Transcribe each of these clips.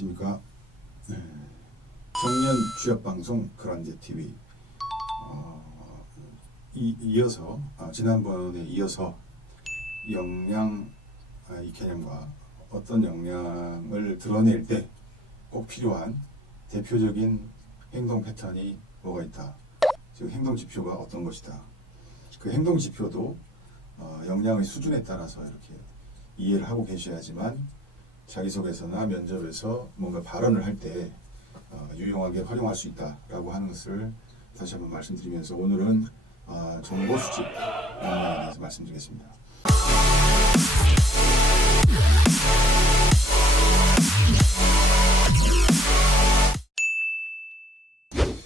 안녕하십니까. 네. 청년 취업 방송 그란데 TV. 어, 이, 이어서 아, 지난번에 이어서 역량 아, 이 개념과 어떤 역량을 드러낼 때 꼭 필요한 대표적인 행동 패턴이 뭐가 있다. 즉 행동 지표가 어떤 것이다. 그 행동 지표도 어, 역량의 수준에 따라서 이렇게 이해를 하고 계셔야지만 자기소개서나 면접에서 뭔가 발언을 할때 어, 유용하게 활용할 수 있다라고 하는 것을 다시 한번 말씀드리면서 오늘은 어, 정보 수집 역량에 대해서 말씀드리겠습니다.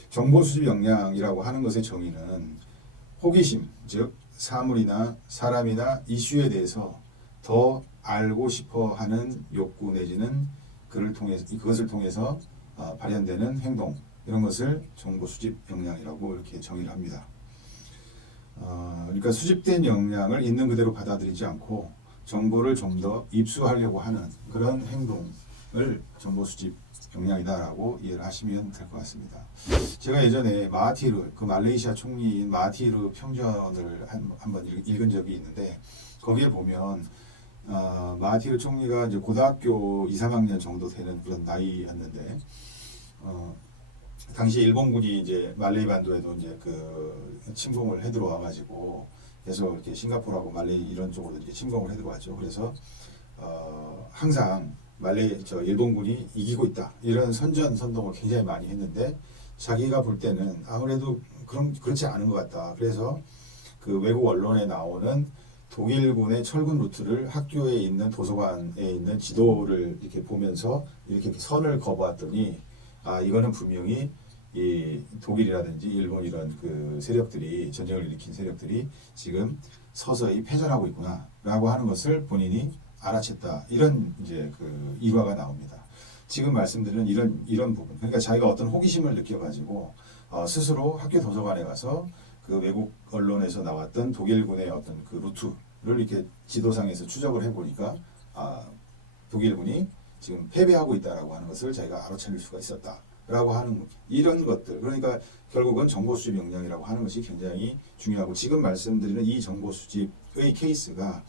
정보 수집 역량이라고 하는 것의 정의는 호기심, 즉 사물이나 사람이나 이슈에 대해서 더 알고 싶어 하는 욕구 내지는 그를 통해서 그것을 통해서 어, 발현되는 행동 이런 것을 정보 수집 역량이라고 이렇게 정의를 합니다. 어, 그러니까 수집된 역량을 있는 그대로 받아들이지 않고 정보를 좀 더 입수하려고 하는 그런 행동을 정보 수집 역량이다라고 이해를 하시면 될 것 같습니다. 제가 예전에 마하티르 그 말레이시아 총리인 마하티르 평전을 한, 한번 읽- 읽은 적이 있는데 거기에 보면 어, 마하티르 총리가 이제 고등학교 2, 3학년 정도 되는 그런 나이였는데 어, 당시 일본군이 이제 말레이 반도에도 이제 그 침공을 해 들어와 가지고 계속 이렇게 싱가포르하고 말레이 이런 쪽으로 이렇게 침공을 해 들어왔죠. 그래서 어, 항상 말레이 저 일본군이 이기고 있다 이런 선전 선동을 굉장히 많이 했는데 자기가 볼 때는 아무래도 그런 그렇지 않은 것 같다. 그래서 그 외국 언론에 나오는 독일군의 철군 루트를 학교에 있는 도서관에 있는 지도를 이렇게 보면서 이렇게 선을 그어봤더니 아 이거는 분명히 이 독일이라든지 일본 이런 그 세력들이 전쟁을 일으킨 세력들이 지금 서서히 패전하고 있구나라고 하는 것을 본인이 알아챘다 이런 이제 그 일화가 나옵니다. 지금 말씀드리는 이런 이런 부분 그러니까 자기가 어떤 호기심을 느껴가지고 어, 스스로 학교 도서관에 가서 그 외국 언론에서 나왔던 독일군의 어떤 그 루트를 이렇게 지도상에서 추적을 해보니까 아, 독일군이 지금 패배하고 있다라고 하는 것을 자기가 알아차릴 수가 있었다라고 하는 이런 것들 그러니까 결국은 정보 수집 역량이라고 하는 것이 굉장히 중요하고 지금 말씀드리는 이 정보 수집의 케이스가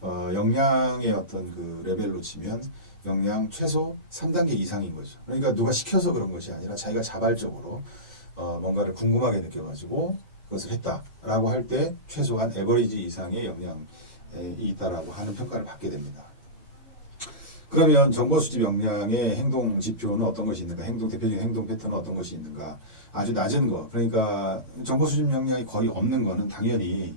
어, 역량의 어떤 그 레벨로 치면 역량 최소 3단계 이상인 거죠. 그러니까 누가 시켜서 그런 것이 아니라 자기가 자발적으로 어, 뭔가를 궁금하게 느껴가지고 그것을 했다라고 할 때 최소한 에버리지 이상의 역량이 있다라고 하는 평가를 받게 됩니다. 그러면 정보 수집 역량의 행동 지표는 어떤 것이 있는가? 행동 대표적인 행동 패턴은 어떤 것이 있는가? 아주 낮은 거. 그러니까 정보 수집 역량이 거의 없는 거는 당연히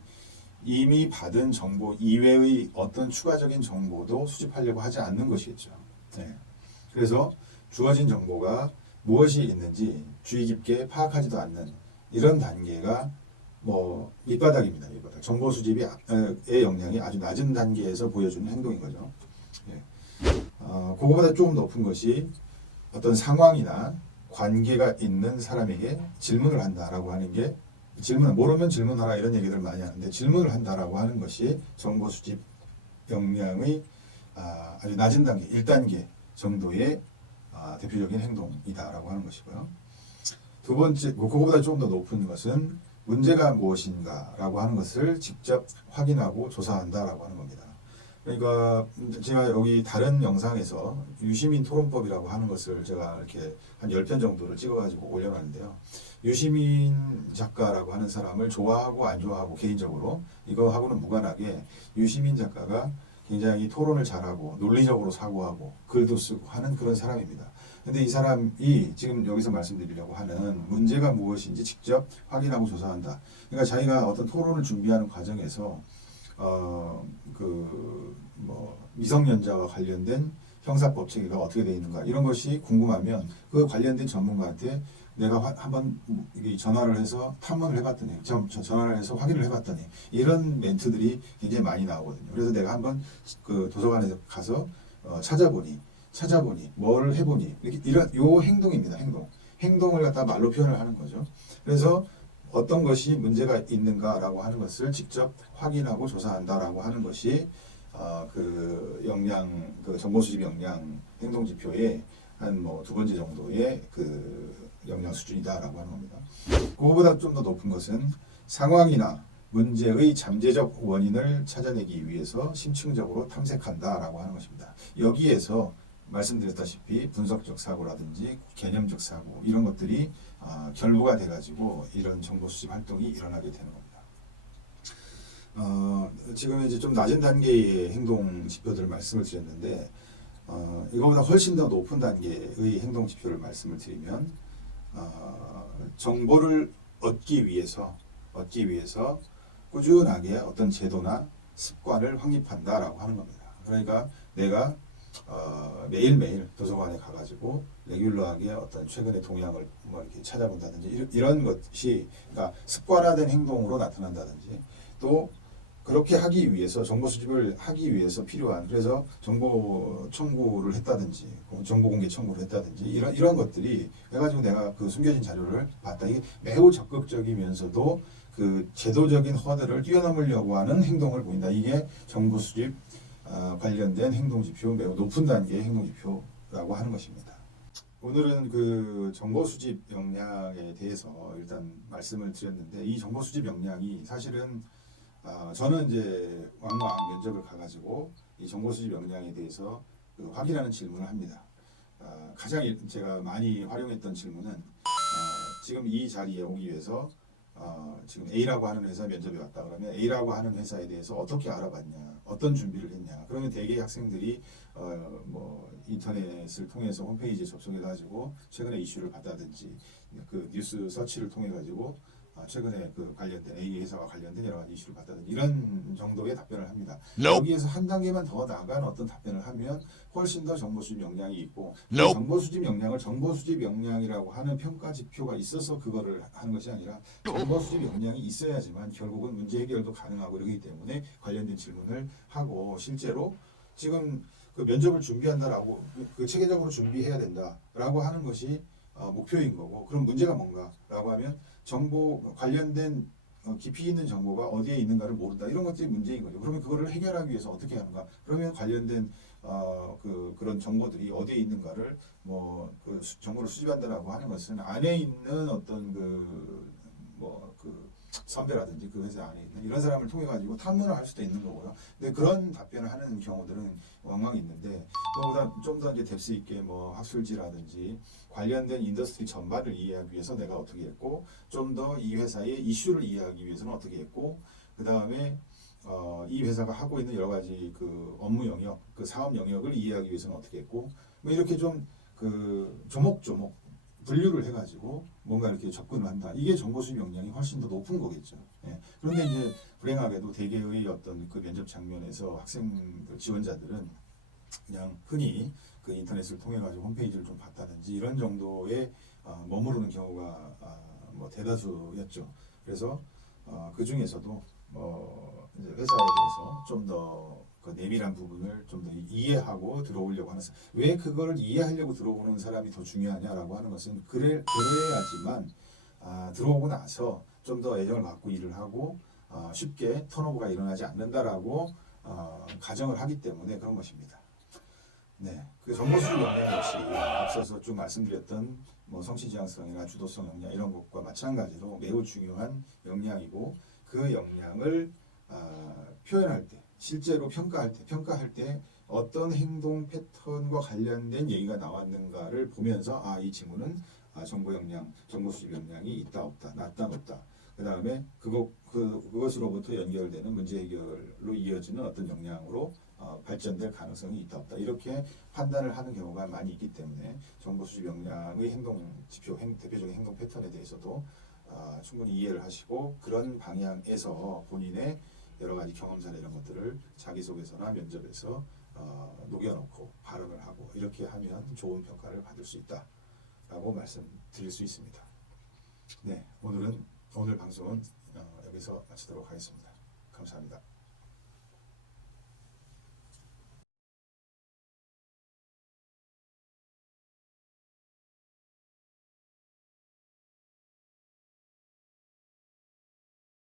이미 받은 정보 이외의 어떤 추가적인 정보도 수집하려고 하지 않는 것이겠죠. 네. 그래서 주어진 정보가 무엇이 있는지 주의 깊게 파악하지도 않는 이런 단계가 뭐 밑바닥입니다. 밑바닥. 정보 수집이 아- 의 역량이 아주 낮은 단계에서 보여주는 행동인 거죠. 예. 어, 그거보다 조금 높은 것이 어떤 상황이나 관계가 있는 사람에게 질문을 한다라고 하는 게 질문 모르면 질문하라 이런 얘기들 많이 하는데 질문을 한다라고 하는 것이 정보 수집 역량의 아, 아주 낮은 단계 1단계 정도의 아, 대표적인 행동이다라고 하는 것이고요. 두 번째 뭐 그거보다 조금 더 높은 것은 문제가 무엇인가라고 하는 것을 직접 확인하고 조사한다라고 하는 겁니다. 그러니까 제가 여기 다른 영상에서 유시민 토론법이라고 하는 것을 제가 이렇게 한 10편 정도를 찍어가지고 올려놨는데요. 유시민 작가라고 하는 사람을 좋아하고 안 좋아하고 개인적으로 이거하고는 무관하게 유시민 작가가 굉장히 토론을 잘하고 논리적으로 사고하고 글도 쓰고 하는 그런 사람입니다. 근데 이 사람이 지금 여기서 말씀드리려고 하는 문제가 무엇인지 직접 확인하고 조사한다. 그러니까 자기가 어떤 토론을 준비하는 과정에서 어 그 뭐 미성년자와 관련된 형사법 체계가 어떻게 되어 있는가 이런 것이 궁금하면 그 관련된 전문가한테 내가 화- 한번 이 전화를 해서 탐문을 해봤더니 전, 전- 전화를 해서 확인을 해봤더니 이런 멘트들이 굉장히 많이 나오거든요. 그래서 내가 한번 그 도서관에 가서 어, 찾아보니 찾아보니 뭘 해보니 이렇게 이런 요 행동입니다. 행동 행동을 갖다 말로 표현을 하는 거죠. 그래서 어떤 것이 문제가 있는가라고 하는 것을 직접 확인하고 조사한다라고 하는 것이 어, 그 역량 그 정보 수집 역량 행동 지표의 한 뭐 두 번째 정도의 그 역량 수준이다라고 하는 겁니다. 그거보다 좀 더 높은 것은 상황이나 문제의 잠재적 원인을 찾아내기 위해서 심층적으로 탐색한다라고 하는 것입니다. 여기에서 말씀드렸다시피 분석적 사고라든지 개념적 사고 이런 것들이 아, 결부가 돼가지고 이런 정보 수집 활동이 일어나게 되는 겁니다. 어, 지금 이제 좀 낮은 단계의 행동 지표들을 말씀을 드렸는데 어, 이거보다 훨씬 더 높은 단계의 행동 지표를 말씀을 드리면 어, 정보를 얻기 위해서 얻기 위해서 꾸준하게 어떤 제도나 습관을 확립한다라고 하는 겁니다. 그러니까 내가 어, 매일매일 도서관에 가가지고 레귤러하게 어떤 최근의 동향을 뭐 이렇게 찾아본다든지 이런, 것이 그러니까 습관화된 행동으로 나타난다든지 또 그렇게 하기 위해서 정보 수집을 하기 위해서 필요한 그래서 정보 청구를 했다든지 정보 공개 청구를 했다든지 이런 이런 것들이 해가지고 내가 그 숨겨진 자료를 봤다. 이게 매우 적극적이면서도 그 제도적인 허들을 뛰어넘으려고 하는 행동을 보인다. 이게 정보 수집 어, 관련된 행동 지표 매우 높은 단계의 행동 지표라고 하는 것입니다. 오늘은 그 정보 수집 역량에 대해서 일단 말씀을 드렸는데 이 정보 수집 역량이 사실은 아, 저는 이제 왕왕 면접을 가가지고 이 정보 수집 역량에 대해서 그 확인하는 질문을 합니다. 아, 가장 일- 제가 많이 활용했던 질문은 아, 지금 이 자리에 오기 위해서 어, 지금 A라고 하는 회사 면접에 왔다 그러면 A라고 하는 회사에 대해서 어떻게 알아봤냐, 어떤 준비를 했냐. 그러면 대개 학생들이 어, 뭐 인터넷을 통해서 홈페이지에 접속해 가지고 최근에 이슈를 봤다든지 그 뉴스 서치를 통해 가지고 아, 최근에 그 관련된 A 회사와 관련된 여러 가지 이슈를 봤다든지 이런 정도의 답변을 합니다. Nope. 여기에서 한 단계만 더 나아간 어떤 답변을 하면 훨씬 더 정보 수집 역량이 있고 그 Nope. 정보 수집 역량을 정보 수집 역량이라고 하는 평가 지표가 있어서 그거를 하는 것이 아니라 정보 수집 역량이 있어야지만 결국은 문제 해결도 가능하고 이러기 때문에 관련된 질문을 하고 실제로 지금 그 면접을 준비한다라고 그- 그 체계적으로 준비해야 된다라고 하는 것이 어, 목표인 거고 그럼 문제가 뭔가라고 하면 정보 관련된 어, 깊이 있는 정보가 어디에 있는가를 모른다 이런 것들이 문제인 거죠. 그러면 그거를 해결하기 위해서 어떻게 하는가? 그러면 관련된 어, 그 그런 정보들이 어디에 있는가를 뭐 그 정보를 수집한다라고 하는 것은 안에 있는 어떤 그뭐그 선배라든지 그 회사 안에 있는 이런 사람을 통해 가지고 탐문을 할 수도 있는 거고요. 근데 그런 답변을 하는 경우들은 왕왕 있는데 그보다 좀 더 이제 뎁스 있게 뭐 학술지라든지 관련된 인더스트리 전반을 이해하기 위해서 내가 어떻게 했고 좀 더 이 회사의 이슈를 이해하기 위해서는 어떻게 했고 그 다음에 어, 이 회사가 하고 있는 여러 가지 그 업무 영역, 그 사업 영역을 이해하기 위해서는 어떻게 했고 뭐 이렇게 좀 그 조목조목 분류를 해가지고 뭔가 이렇게 접근을 한다. 이게 정보 수집 역량이 훨씬 더 높은 거겠죠. 예. 그런데 이제 불행하게도 대개의 어떤 그 면접 장면에서 학생들 지원자들은 그냥 흔히 그 인터넷을 통해 가지고 홈페이지를 좀 봤다든지 이런 정도에 어, 머무르는 경우가 아, 뭐 대다수였죠. 그래서 어, 그 중에서도 뭐 이제 회사에 대해서 좀더 그 내밀한 부분을 좀 더 이해하고 들어오려고 하는 사- 왜 그거를 이해하려고 들어오는 사람이 더 중요하냐라고 하는 것은 그래 그래야지만 아, 들어오고 나서 좀 더 애정을 갖고 일을 하고 어, 쉽게 턴오버가 일어나지 않는다라고 어, 가정을 하기 때문에 그런 것입니다. 네, 그 정보 수집 역량 역시 앞서서 쭉 말씀드렸던 뭐 성취 지향성이나 주도성 역량 이런 것과 마찬가지로 매우 중요한 역량이고 그 역량을 아, 표현할 때 실제로 평가할 때 평가할 때 어떤 행동 패턴과 관련된 얘기가 나왔는가를 보면서 아 이 친구는 아, 정보 역량, 정보 수집 역량이 있다 없다, 낮다 높다. 그 다음에 그거 그 그것으로부터 연결되는 문제 해결로 이어지는 어떤 역량으로 어, 발전될 가능성이 있다 없다 이렇게 판단을 하는 경우가 많이 있기 때문에 정보 수집 역량의 행동 지표, 행, 대표적인 행동 패턴에 대해서도 아, 충분히 이해를 하시고 그런 방향에서 본인의 여러 가지 경험 사례 이런 것들을 자기소개서나 면접에서 어, 녹여놓고 발언을 하고 이렇게 하면 좋은 평가를 받을 수 있다라고 말씀드릴 수 있습니다. 네, 오늘은 오늘 방송은 어, 여기서 마치도록 하겠습니다. 감사합니다.